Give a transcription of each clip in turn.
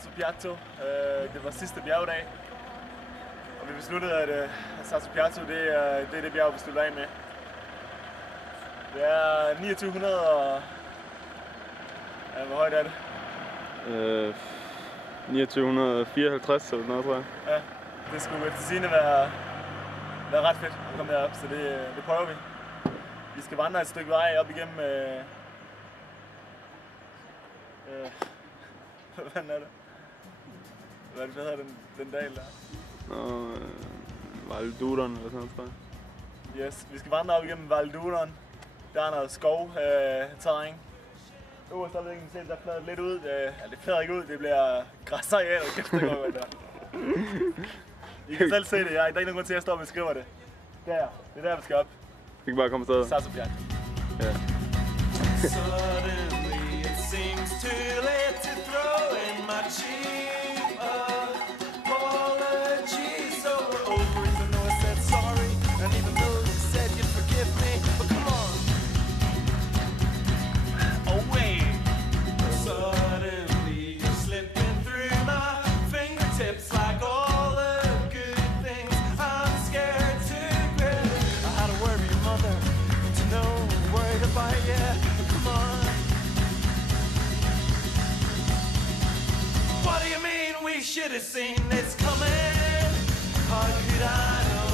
Sasso Piatto. Det var sidste bjergdag. Og vi besluttede, at Sasso Piatto det er det bjerg, vi slutter af med. Det er 2900 og... Ja, hvor højt er det? 2954 eller noget, tror jeg. Ja, det skulle efter sigende være ret fedt at komme derop, så det prøver vi. Vi skal vandre et stykke vej op igennem... Hvad er det? Hvad hedder den dal der? Val d'Uron eller sådan noget, tror jeg. Yes, vi skal vandre op igennem Val d'Uron. Der er noget skov-terræn. Så er det ikke se, der flader lidt ud. Det flader ikke ud, det bliver græsareal. Kæft, det går godt der. I kan selv se det, der er ikke nogen grund til, at jeg står og beskriver det. Der, det er der, vi skal op. Vi kan bare komme afsted. Sasso Piatto. Ja. Suddenly it seems too late to throw in my cheap apologies. So we're over even though I said sorry, and even though you said you'd forgive me. But come on, away. Suddenly you're slipping through my fingertips like all the good things I'm scared to grip. I had a word with your mother to know worried about you. Come on. What do you mean we should have seen this coming? How could I know?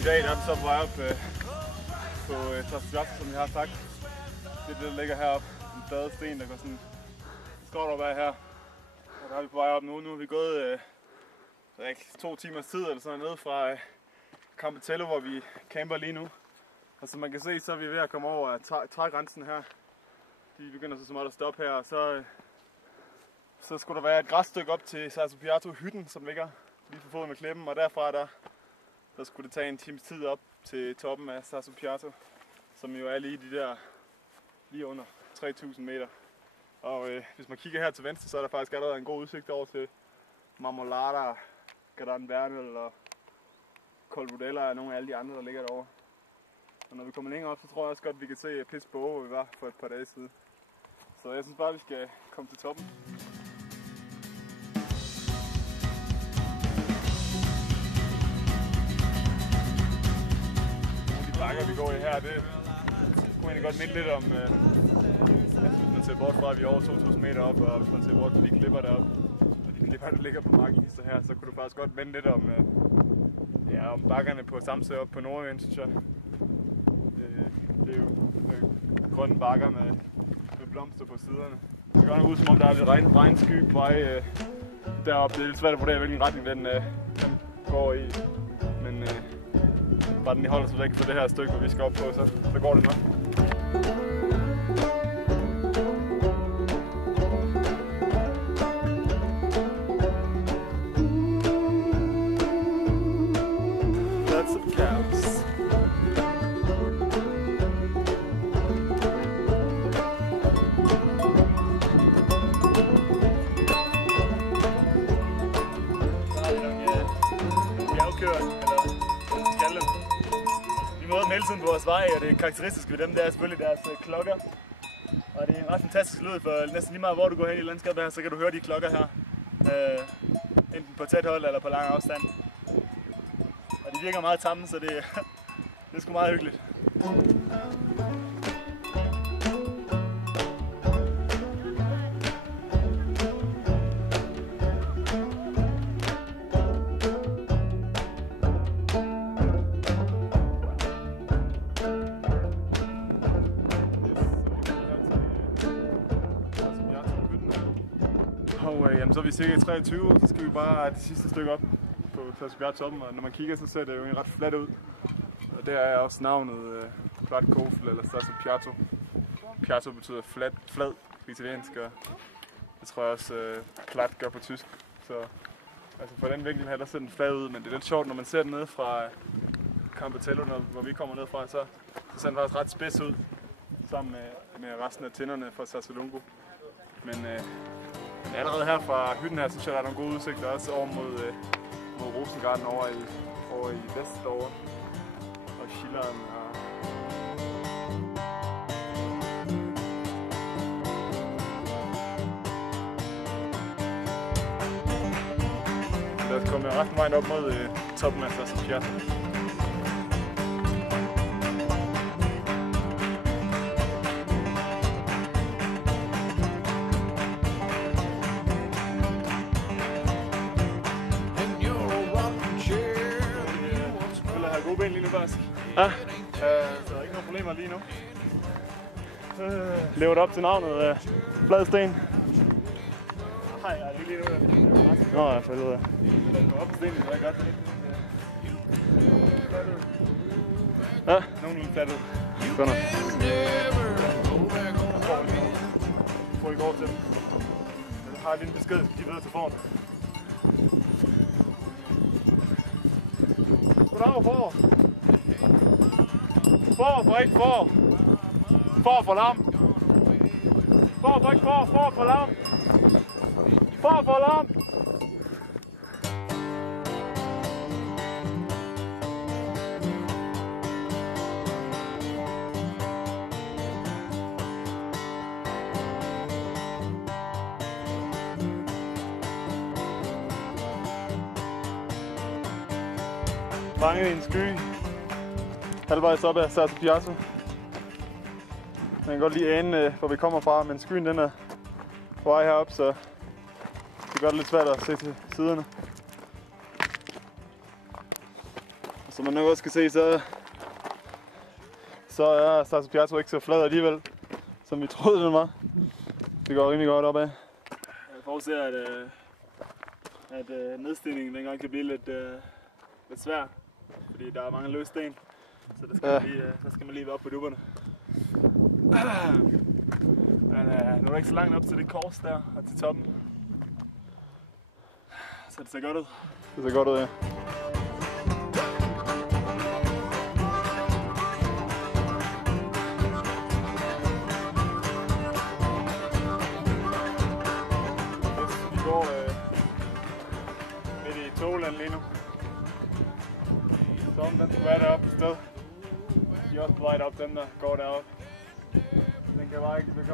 I dag er vi så på vej op på Sasso Piatto, som jeg har sagt. Det er det, der ligger heroppe. En flade sten, der går sådan skråt op ad her. Og der er vi på vej op nu. Nu har vi gået 2 timers tid eller sådan nede fra Campitello, hvor vi camper lige nu. Og som man kan se, så er vi ved at komme over trægrænsen her. De begynder så småt at stoppe her, og så skulle der være et græsstykke op til Sasso Piatto hytten, som ligger lige for foden med klippen, og derfra der skulle det tage en times tid op til toppen af Sasso Piatto, som jo er lige under 3000 meter. Og hvis man kigger her til venstre, så er der faktisk allerede en god udsigt over til Marmolada, Gran Bernal og Colbudella og nogle af alle de andre, der ligger derovre. Og når vi kommer længere op, så tror jeg også godt, at vi kan se Piz Boe, hvor vi var for et par dage siden. Så jeg synes bare, vi skal komme til toppen. De bakker, vi går i her, det kunne egentlig godt minde lidt om, hvis man ser bort fra, at vi er over 2000 meter op, og hvis man ser bort fra de klipper deroppe, og de klipper, der ligger på marken her, så kunne du faktisk godt minde lidt om, om bakkerne på Samsø op på Nordøen, synes jeg. Det er jo grønne bakker med blomster på siderne. Det gør nok ud, som om der er lidt regnsky på vej deroppe. Det er lidt svært at vurdere, hvilken retning den går i. Men bare den holder sig væk fra det her stykke, hvor vi skal op på, så går det nok. Vi møder dem hele tiden på vores vej, og det karakteristiske ved dem, det er selvfølgelig deres klokker. Og det er en ret fantastisk lyd, for næsten lige meget hvor du går hen i landskabet her, så kan du høre de klokker her. Enten på tæt hold eller på lang afstand. Og de virker meget tamme, så det er sgu meget hyggeligt. Og så er vi cirka 23, og så skal vi bare det sidste stykke op på Sasso Piatto toppen, og når man kigger, så ser det jo ret fladt ud. Og der er også navnet Flat Kofel eller Sasso Piatto. Piatto betyder flad på italiensk, og det tror jeg også plat gør på tysk. Så altså på den vinkel her, der ser den flad ud, men det er lidt sjovt, når man ser den nede fra Campitello, hvor vi kommer ned fra, så ser den faktisk ret spids ud, sammen med resten af tinderne fra Sassolungo. Men allerede her fra hytten her, synes jeg, der er nogle gode udsigter også over mod Rosengarten over i vest derovre. Og Schilleren og... lad os komme resten vejen op mod toppen af Sasso Piazza. Gode ben lige nu faktisk. Ja. Så ikke nogen problemer lige nu. Lever det op til navnet Flad Sten? Nej, det er ikke lige nu. Nå, jeg falder ud af. Lad os gå op på stenen, så er det godt. Ja. Nogenlunde flat ud. Godt nok. Jeg får ikke over til dem. Jeg har lige en besked, de ved til foran. Goddag, for. For, ikke for. For lam. For, ikke for lam. For lam. Fanget i en sky. Halvvejs op ad Sasso Piazza. Man kan godt lige ane, hvor vi kommer fra, men skyen den er på vej herop, så det gør det lidt svært at se til siderne. Og som man nok også kan se, så er Sasso Piazza ikke så flad alligevel, som vi troede den var. Det går rimelig godt opad. Jeg forudser, at nedstigningen dengang kan blive lidt svær, fordi der er mange løse sten, så der skal man lige være op på dupperne. Men nu er det ikke så langt op til det kors der og til toppen, så det ser godt ud. Det ser godt ud, ja. Vi går midt i togland lige nu. Toppen den skulle være deroppe et sted. De er også på vej op, dem der går deroppe. Den kan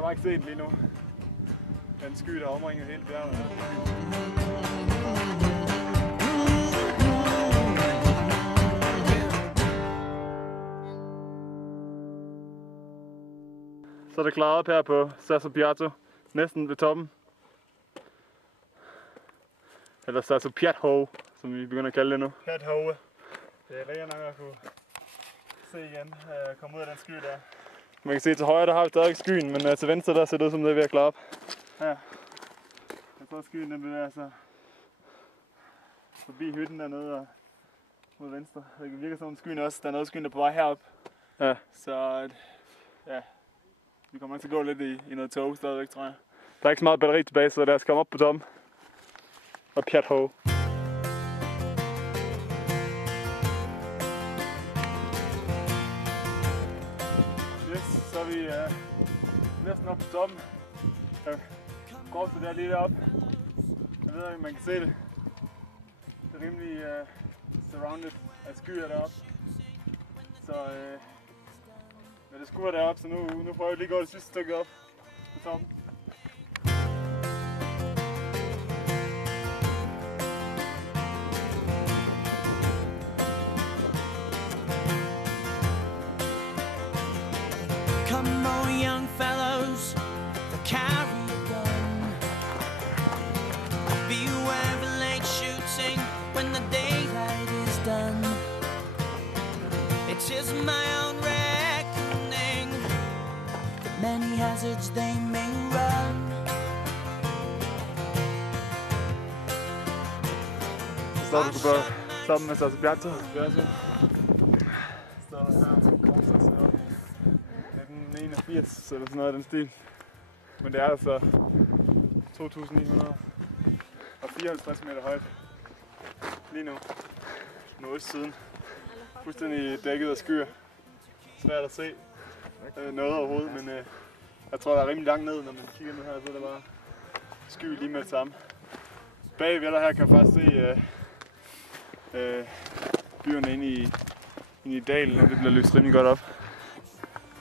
bare ikke se den lige nu. Den sky der omringer hele bjerget her. Så er det klaret op her på Sasso Piazza, næsten ved toppen. Eller Sasso Piazza, som vi begynder at kalde det nu. Piazza. Det er lækkert nok at kunne se igen, komme ud af den sky der. Man kan se til højre, der har vi stadig skyen, men til venstre der ser det ud som det er ved at klare op. Ja. Jeg tror skyen den bevæger sig forbi hytten dernede og mod venstre. Det virker som skyen også, der er noget skyen der på vej herop. Ja. Så ja, vi kommer nok til at gå lidt i noget tog stadigvæk, tror jeg. Der er ikke så meget batteri tilbage, så lad os komme op på toppen. Og Piazza. Så er vi næsten oppe på toppen. Korset der lige deroppe. Jeg ved ikke, man kan se det. Det er rimelig surrounded af skyer deroppe. Så men det skuer deroppe, så nu prøver vi lige at gå det sidste stykke op på toppen. Come on, young fellows, to carry a gun. Beware of late shooting when the daylight is done. It is my own reckoning that many hazards they may run. Så står du på toppen med Sasso Piazza. Står der her. 1981 eller sådan noget af den stil. Men det er altså 2.954 meter højt lige nu. Mod østsiden. Fuldstændig dækket af skyer. Svært at se noget overhovedet, men jeg tror der er rimelig langt ned, når man kigger ned her, så er der bare sky lige med det samme. Bagved der her kan man faktisk se byerne inde i dalen, og det bliver løst rimelig godt op.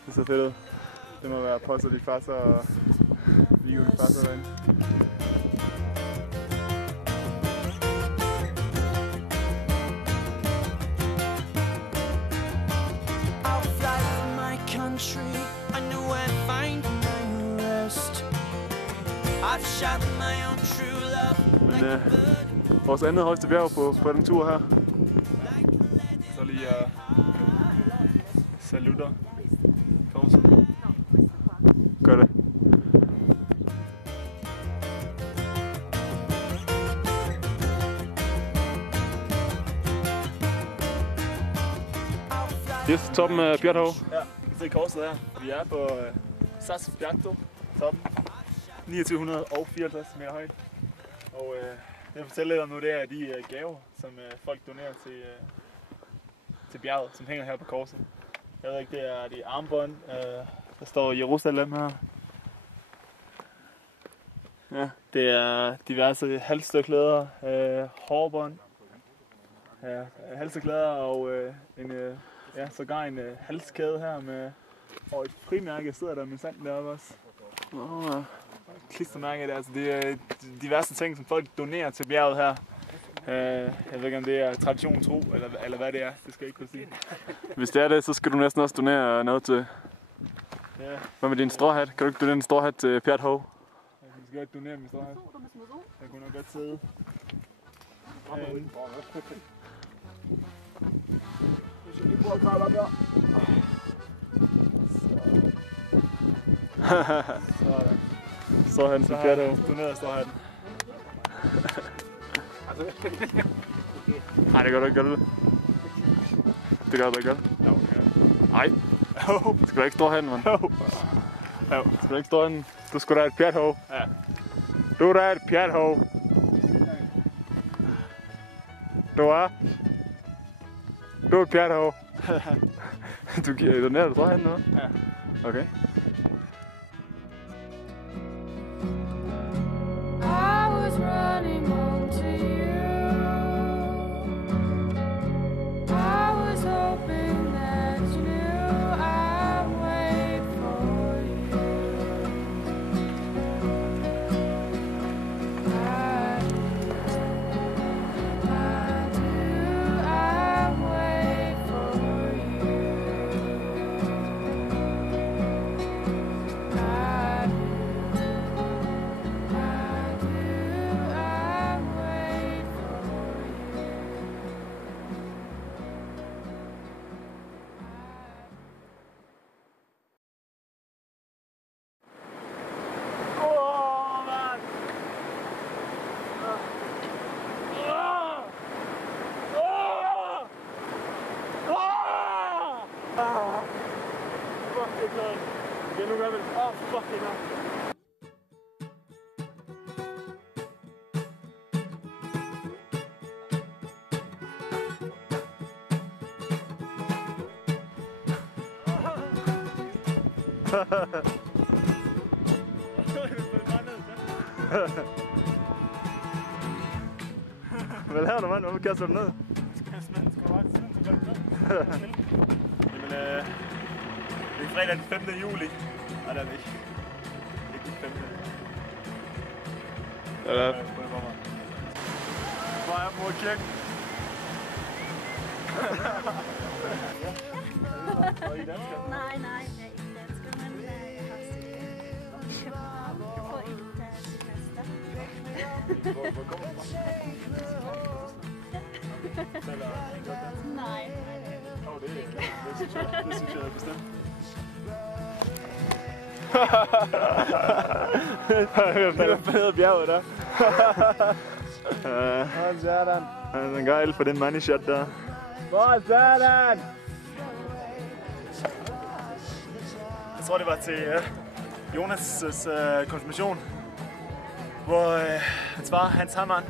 Det ser fedt ud. Det må være Pozzo di Fassa og Vigo di Fassa derinde. Men vores andet højeste bjerg på den tur her. Så lige salutter korset. Gør det. Yes, toppen af Bjerghov. Ja, vi kan se korset her. Vi er på Sas Bjergto, toppen. 2954 meter højt. Og det jeg fortæller lidt om nu, det er de gaver, som folk donerer til bjerget, som hænger her på korset. Jeg ved ikke, det er de armbånd, der står Jerusalem her. Ja, det er diverse halstørklæder, hårbånd, ja, halstørklæder og sågar en halskæde her med, og et frimærke sidder der med sand deroppe også. Klistermærke, det er diverse ting, som folk donerer til bjerget her. Jeg ved ikke, om det er tradition tro, eller hvad det er. Det skal jeg ikke kunne sige. Hvis det er det, så skal du næsten også donere noget til... Ja. Hvad med din stråhat? Kan du ikke donere en stråhat til Bjerghov? Jeg skal godt donere min stråhat. Jeg kunne nok godt sidde. Hvis jeg lige prøver at kravle op her. Sådan. Stråhatten til Bjerghov. Doneret stråhatten. Nej, det gør du ikke godt. Det gør du ikke godt. Jo, okay. Nej. Du skal da ikke stå herinde, mand. Jo. Du skal da ikke stå herinde. Du skal da et Bjerghov. Ja. Du er da et Bjerghov. Du er et Bjerghov. Du donerer du herinde nu? Ja. Okay. I was running home to you. I was hoping that you knew I'd wait for you. I wait for you. Okay, nu gør vi det. Fuck det her. Hvad laver du, mand? Hvorfor kaster du ned? Jamen, det er fredag den 5. juli. Nej, det er det ikke. Ikke den 5. Eller? Hvor er jeg på kirken? Og I dansker? Nej, jeg er ikke dansker, men jeg har set København på et semester. Hvor kommer du fra? Nej. Det synes jeg er bestemt. Det er bedre bjerget der. Han er gejl for den money shot der. Hvor sådan? Jeg tror det var til Jonas' konfirmation, hvor hans far, Hans Hammann.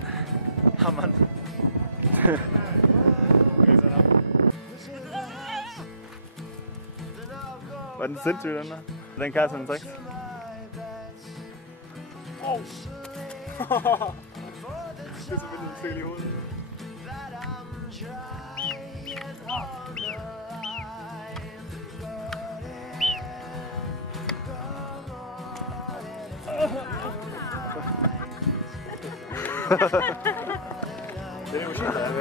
Var den sindssyg, den der? Den kan sådan en tricks. Det er selvfølgelig en følge i hovedet. Det er jo shit, der er det,